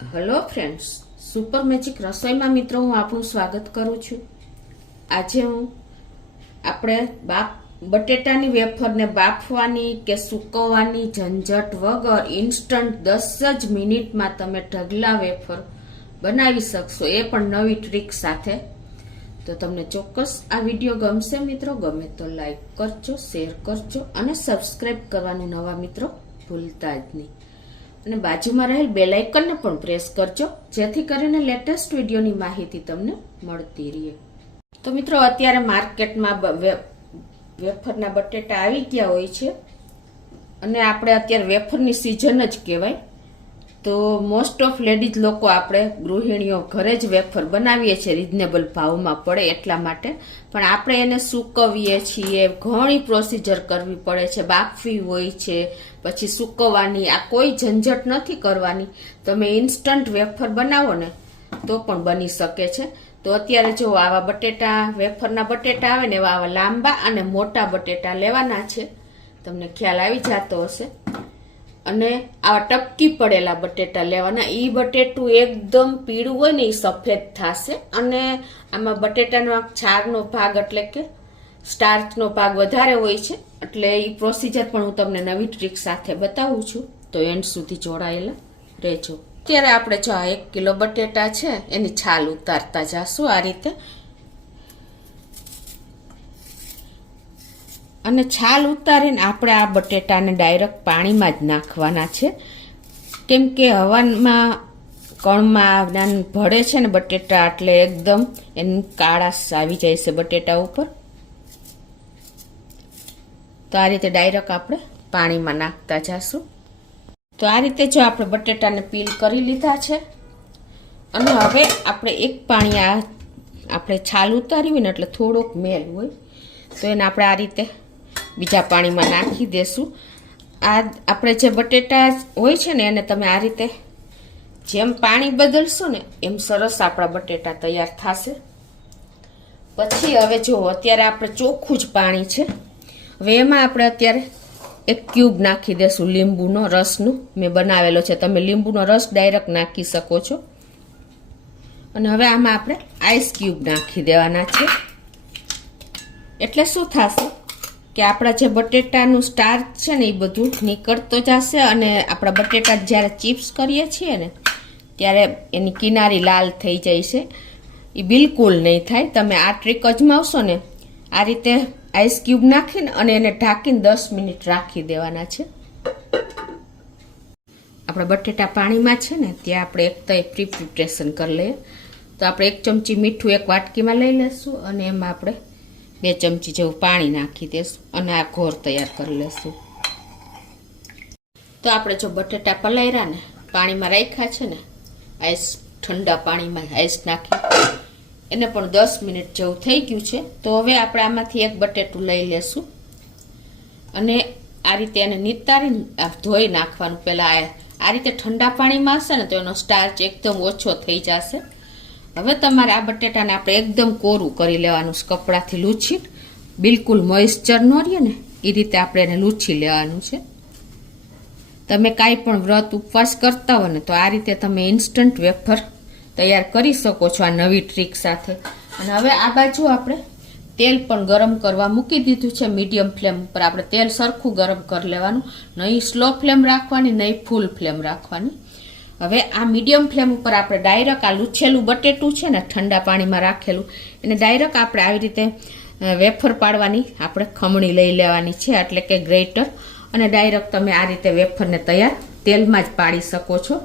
Hello friends, super magic રસોઈમાં મિત્રો હું આપનું સ્વાગત કરું છું. આજે આપણે બટેટાની વેફરને બાફવાની કે સૂકવવાની ઝંઝટ વગર ઇન્સ્ટન્ટ 10 જ મિનિટમાં તમે ઢગલા વેફર બનાવી શકશો, એ પણ નવી ટ્રીક સાથે. તો તમને ચોક્કસ આ વિડીયો ગમશે મિત્રો. ગમે તો લાઈક કરજો, શેર કરજો અને સબસ્ક્રાઈબ કરવાનું નવા મિત્રો ભૂલતા જ નહીં. અને બાજુમાં રહેલ બેલ આઇકનને પણ પ્રેસ કરજો, જેથી કરીને લેટેસ્ટ વિડીયોની માહિતી તમને મળતી રહે. તો મિત્રો, અત્યારે માર્કેટમાં વેફરના બટેટા આવી ગયા હોય છે અને આપણે અત્યારે વેફરની સિઝન જ કહેવાય. તો મોસ્ટ ઓફ લેડીઝ લોકો, આપણે ગૃહિણીઓ ઘરે જ વેફર બનાવીએ છીએ રિઝનેબલ ભાવમાં પડે એટલા માટે. પણ આપણે એને સૂકવીએ છીએ, ઘણી પ્રોસિજર કરવી પડે છે, બાફવી હોય છે, પછી સૂકવવાની. આ કોઈ ઝંઝટ નથી કરવાની. તમે ઇન્સ્ટન્ટ વેફર બનાવો ને તો પણ બની શકે છે. તો અત્યારે જો આવા બટેટા, વેફરના બટેટા આવે ને એવા આવા લાંબા અને મોટા બટેટા લેવાના છે. તમને ખ્યાલ આવી જતો હશે. અને આવા ટપકી પડેલા બટેટા લેવાના. એ બટેટું એકદમ પીળું હોય ને એ સફેદ થશે. અને આમાં બટેટાનો છારનો ભાગ એટલે કે સ્ટાર્ચનો ભાગ વધારે હોય છે. એટલે એ પ્રોસિજર પણ હું તમને નવી ટ્રીક સાથે બતાવું છું. તો એન્ડ સુધી જોડાયેલા રહેજો. અત્યારે આપણે જો 1 કિલો બટેટા છે એની છાલ ઉતારતા જાશું આ રીતે. અને છાલ ઉતારીને આપણે આ બટેટાને ડાયરેક્ટ પાણીમાં જ નાખવાના છે. કેમ કે હવામાં કણમાં ભળે છે ને બટેટા, એટલે એકદમ એની કાળાશ આવી જાય છે બટેટા ઉપર. તો આ રીતે ડાયરેક્ટ આપણે પાણીમાં નાખતા જાશું. તો આ રીતે જો આપણે બટેટાને પીલ કરી લીધા છે. અને હવે આપણે એક પાણી આપણે છાલ ઉતારી હોય ને એટલે થોડોક મેલ હોય, તો એને આપણે આ રીતે બીજા પાણીમાં નાખી દેશું. આ આપણે જે બટેટા હોય છે ને એને તમે આ રીતે જેમ પાણી બદલશો ને એમ સરસ આપણા બટેટા તૈયાર થશે. પછી હવે જો અત્યારે આપણે ચોખ્ખું જ પાણી છે. હવે એમાં આપણે અત્યારે 1 ક્યુબ નાખી દેશું લીંબુનો રસનું. મેં બનાવેલો છે, તમે લીંબુનો રસ ડાયરેક્ટ નાખી શકો છો. અને હવે આમાં આપણે આઈસ ક્યુબ નાખી દેવાના છે. એટલે શું થશે કે આપણા જે બટેટાનું સ્ટાર્ચ છે ને એ બધું નીકળતો જશે. અને આપણા બટેટા જ્યારે ચિપ્સ કરીએ છીએ ને ત્યારે એની કિનારી લાલ થઈ જાય છે. એ બિલકુલ નહીં થાય. તમે આ ટ્રીક અજમાવશો ને આ રીતે આઈસ ક્યુબ નાખીને અને એને ઢાંકીને 10 મિનિટ રાખી દેવાના છે. આપણા બટેટા પાણીમાં છે ને ત્યાં આપણે એક તો પ્રિપરેશન કરી લઈએ. તો આપણે 1 ચમચી મીઠું એક વાટકીમાં લઈ લેશું અને એમાં આપણે 2 ચમચી જેવું પાણી નાખી દેશું અને આ ઘોર તૈયાર કરી લેશું. તો આપણે જો બટેટા પલાળ્યા ને પાણીમાં રાખ્યા છે ને, આઈસ ઠંડા પાણીમાં આઈસ નાખી એને પણ 10 મિનિટ જેવું થઈ ગયું છે. તો હવે આપણે આમાંથી એક બટેટું લઈ લેશું અને આ રીતે એને નિતારીને ધોઈ નાખવાનું. પહેલાં આ રીતે ઠંડા પાણીમાં હશે ને તો એનો સ્ટાર્ચ એકદમ ઓછો થઈ જશે. હવે તમારે આ બટેટાને આપણે એકદમ કોરું કરી લેવાનું, કપડાથી લૂછી, બિલકુલ મોઇસ્ચર ન રહે ને એ રીતે આપણે એને લૂછી લેવાનું છે. તમે કાંઈ પણ વ્રત ઉપવાસ કરતા હો ને તો આ રીતે તમે ઇન્સ્ટન્ટ વેફર તૈયાર કરી શકો છો આ નવી ટ્રીક સાથે. અને હવે આ બાજુ આપણે તેલ પણ ગરમ કરવા મૂકી દીધું છે. મીડિયમ ફ્લેમ ઉપર આપણે તેલ સરખું ગરમ કરી લેવાનું. નહીં સ્લો ફ્લેમ રાખવાની, નહીં ફૂલ ફ્લેમ રાખવાની. હવે આ મીડિયમ ફ્લેમ ઉપર આપણે ડાયરેક્ટ આ લૂછેલું બટેટું છે ને ઠંડા પાણીમાં રાખેલું એને ડાયરેક્ટ આપણે આવી રીતે વેફર પાડવાની આપણે ખમણી લઈ લેવાની છે, એટલે કે ગ્રેટર. અને ડાયરેક્ટ તમે આ રીતે વેફરને તૈયાર તેલમાં જ પાડી શકો છો.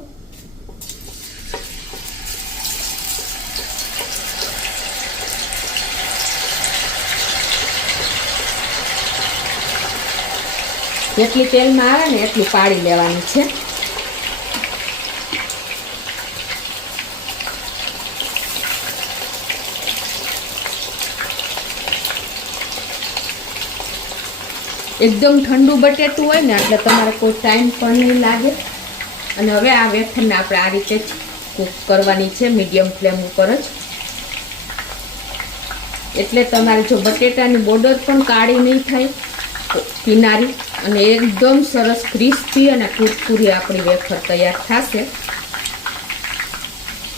જેટલી તેલમાં આવે ને એટલી પાડી લેવાની છે. એકદમ ઠંડુ બટેટું હોય ને એટલે તમારે કોઈ ટાઈમ પણ નહીં લાગે. અને હવે આ વેફરને આપણે આ રીતે જ કૂક કરવાની છે, મીડિયમ ફ્લેમ ઉપર જ. એટલે તમારે જો બટેટાની બોર્ડર પણ કાળી નહીં થાય, કિનારી, અને એકદમ સરસ ક્રિસ્પી અને કુરકુરી આપણી વેફર તૈયાર થશે.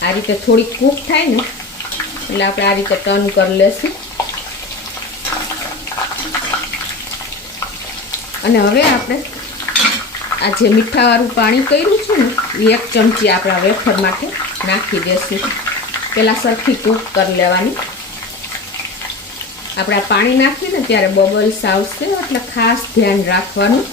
આ રીતે થોડી કૂક થાય ને એટલે આપણે આ રીતે ટર્ન કરી લેશું. અને હવે આપણે આ જે મીઠાવાળું પાણી કર્યું છે ને એ 1 ચમચી આપણા વેફર માટે નાખી દેશું. પહેલાં સરખી કૂક કરી લેવાની. આપણે આ પાણી નાખીએ ને ત્યારે બબલ્સ આવશે એટલે ખાસ ધ્યાન રાખવાનું.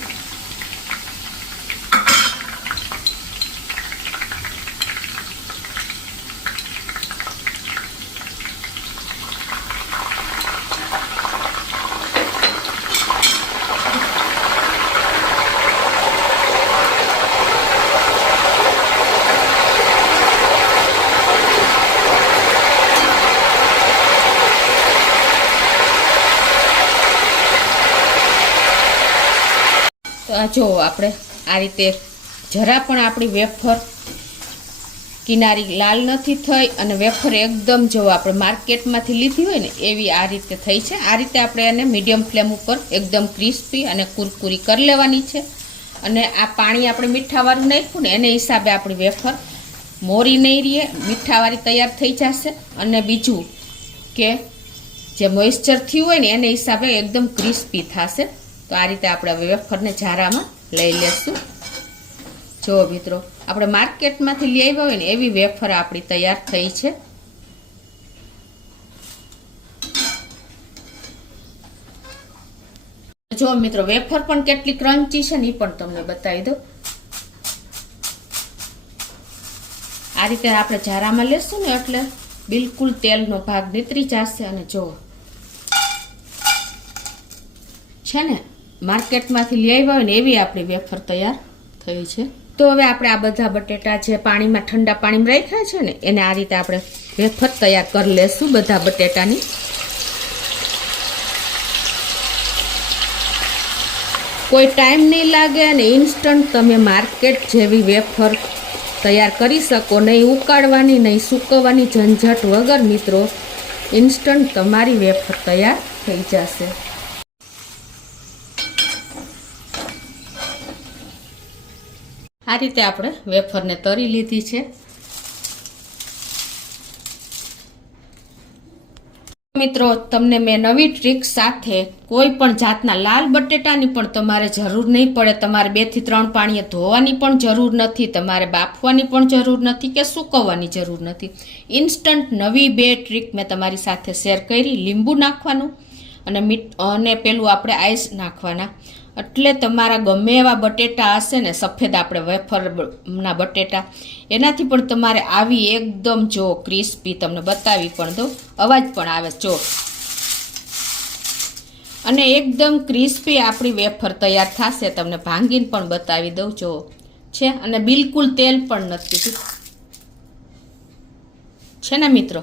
તો આ જો આપણે આ રીતે જરા પણ આપણી વેફર કિનારી લાલ નથી થઈ અને વેફર એકદમ જો આપણે માર્કેટમાંથી લીધી હોય ને એવી આ રીતે થઈ છે. આ રીતે આપણે એને મીડિયમ ફ્લેમ ઉપર એકદમ ક્રિસ્પી અને કુરકુરી કરી લેવાની છે. અને આ પાણી આપણે મીઠાવાળું નાખ્યું ને એને હિસાબે આપણી વેફર મોરી નહીં રહે, મીઠાવાળી તૈયાર થઈ જશે. અને બીજું કે જે મોઇસ્ચર થયું હોય ને એને હિસાબે એકદમ ક્રિસ્પી થશે. તો આ રીતે આપણે વેફરને જારામાં લઈ લેશું. જો મિત્રો આપણે માર્કેટમાંથી લઈ આવ્યા હોય ને એવી વેફર આપણી તૈયાર થઈ છે. જો મિત્રો વેફર પણ કેટલી ક્રન્ચી છે ને એ પણ તમને બતાવી દઉં. આ રીતે આપણે જારામાં લેશું ને એટલે બિલકુલ તેલનો ભાગ નીતરી જશે. અને જો છે ને માર્કેટમાંથી લઈ આવ્યા હોય ને એવી આપણી વેફર તૈયાર થઈ છે. તો હવે આપણે આ બધા બટેટા જે પાણીમાં ઠંડા પાણીમાં રાખ્યા છે ને એને આ રીતે આપણે વેફર તૈયાર કરી લેશું બધા બટેટાની. કોઈ ટાઈમ નહીં લાગે અને ઇન્સ્ટન્ટ તમે માર્કેટ જેવી વેફર તૈયાર કરી શકો. નહીં ઉકાળવાની નહીં સૂકવવાની ઝંઝટ વગર મિત્રો ઇન્સ્ટન્ટ તમારી વેફર તૈયાર થઈ જશે. આ રીતે આપણે વેફરને તરી લીધી છે. મિત્રો તમને મેં નવી ટ્રીક સાથે કોઈ પણ જાતના લાલ બટેટાની પણ તમારે જરૂર નહીં પડે. તમારે 2 થી 3 પાણીએ ધોવાની પણ જરૂર નથી, તમારે બાફવાની પણ જરૂર નથી કે સૂકવવાની જરૂર નથી. ઇન્સ્ટન્ટ નવી 2 ટ્રીક મેં તમારી સાથે શેર કરી. લીંબુ નાખવાનું અને પેલું આપણે આઈસ નાખવાના. એટલે તમારા ગમે એવા બટેટા હશે ને સફેદ આપણે વેફરના બટેટા એનાથી પણ તમારે આવી એકદમ જો ક્રિસ્પી તમને બતાવી પણ દો, અવાજ પણ આવે જો. અને એકદમ ક્રિસ્પી આપણી વેફર તૈયાર થશે. તમને ભાંગીને પણ બતાવી દઉં જો છે. અને બિલકુલ તેલ પણ નથી છે ને મિત્રો.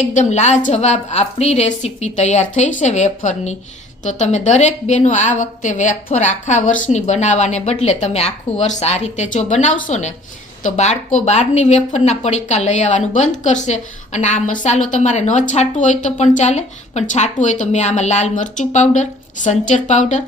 એકદમ લાજવાબ આપણી રેસીપી તૈયાર થઈ છે વેફરની. તો તમે દરેક બહેનો આ વખતે વેફર આખા વર્ષની બનાવવાને બદલે તમે આખું વર્ષ આ રીતે જો બનાવશો ને તો બાળકો બહારની વેફરના પડીકા લઈ આવવાનું બંધ કરશે. અને આ મસાલો તમારે ન છાંટવું હોય તો પણ ચાલે, પણ છાંટવું હોય તો મેં આમાં લાલ મરચું પાવડર, સંચર પાવડર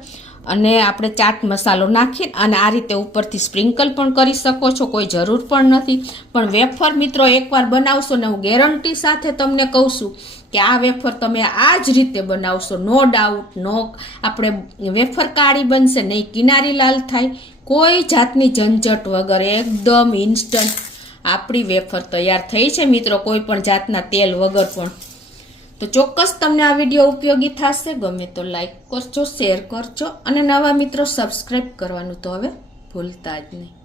અને આપણે ચાટ મસાલો નાખી અને આ રીતે ઉપરથી સ્પ્રિંકલ પણ કરી શકો છો. કોઈ જરૂર પણ નથી. પણ વેફર મિત્રો એકવાર બનાવશો ને હું ગેરંટી સાથે તમને કહું છું કે આ વેફર તમે આ જ રીતે બનાવશો નો ડાઉટ. આપણે વેફર કાળી બનશે નહીં, કિનારી લાલ થાય, કોઈ જાતની ઝંઝટ વગર એકદમ ઇન્સ્ટન્ટ આપણી વેફર તૈયાર થઈ છે મિત્રો, કોઈ પણ જાતના તેલ વગર પણ. તો ચોક્કસ તમને આ વિડીયો ઉપયોગી થશે. ગમે તો લાઈક કરજો, શેર કરજો અને નવા મિત્રો સબસ્ક્રાઈબ કરવાનું તો હવે ભૂલતા જ નહીં.